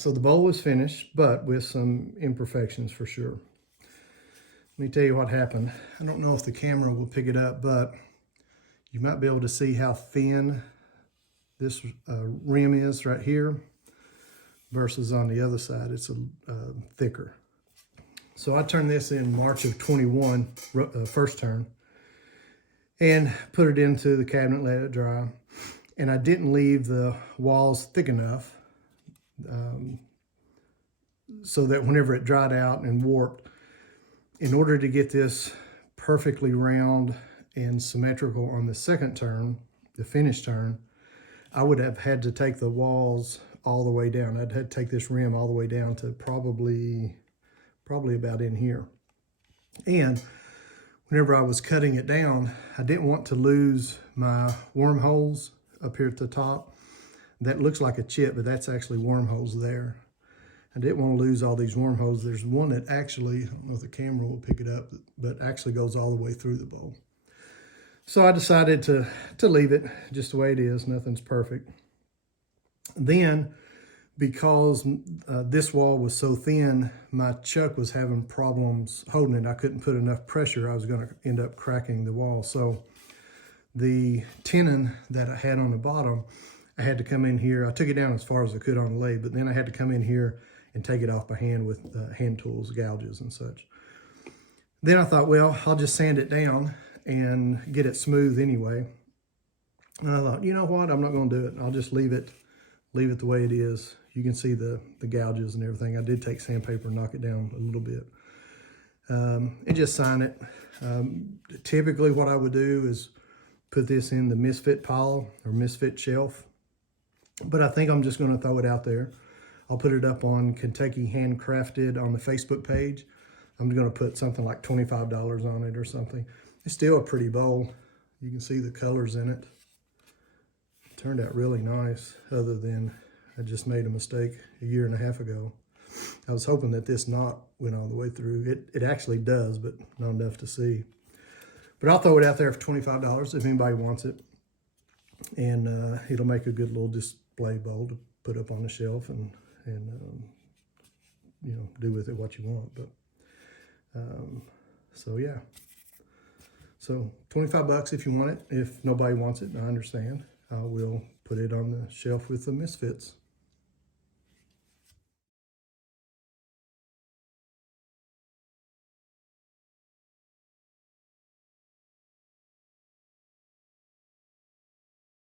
So the bowl was finished, but with some imperfections for sure. Let me tell you what happened. I don't know if the camera will pick it up, but you might be able to see how thin this rim is right here versus on the other side, it's thicker. So I turned this in March of 21, first turn, and put it into the cabinet, let it dry. And I didn't leave the walls thick enough so that whenever it dried out and warped, in order to get this perfectly round and symmetrical on the second turn, the finish turn, I would have had to take the walls all the way down. I'd had to take this rim all the way down to probably about in here. And whenever I was cutting it down, I didn't want to lose my wormholes up here at the top. That looks like a chip, but that's actually wormholes there. I didn't want to lose all these wormholes. There's one that actually, I don't know if the camera will pick it up, but actually goes all the way through the bowl. So I decided to leave it just the way it is. Nothing's perfect. Then, because this wall was so thin, my chuck was having problems holding it. I couldn't put enough pressure. I was going to end up cracking the wall. So the tenon that I had on the bottom, I had to come in here. I took it down as far as I could on the lathe, but then I had to come in here and take it off by hand with hand tools, gouges and such. Then I thought, well, I'll just sand it down and get it smooth anyway. And I thought, you know what? I'm not going to do it. I'll just leave it the way it is. You can see the gouges and everything. I did take sandpaper and knock it down a little bit. And just sign it. Typically what I would do is put this in the misfit pile or misfit shelf. But I think I'm just going to throw it out there. I'll put it up on Kentucky Handcrafted on the Facebook page. I'm going to put something like $25 on it or something. It's still a pretty bowl. You can see the colors in it. It turned out really nice, other than I just made a mistake a year and a half ago. I was hoping that this knot went all the way through. It actually does, but not enough to see. But I'll throw it out there for $25 if anybody wants it. And it'll make a good little display bowl to put up on the shelf and you know, do with it what you want. But so yeah. So $25 if you want it. If nobody wants it, I understand. I will put it on the shelf with the misfits.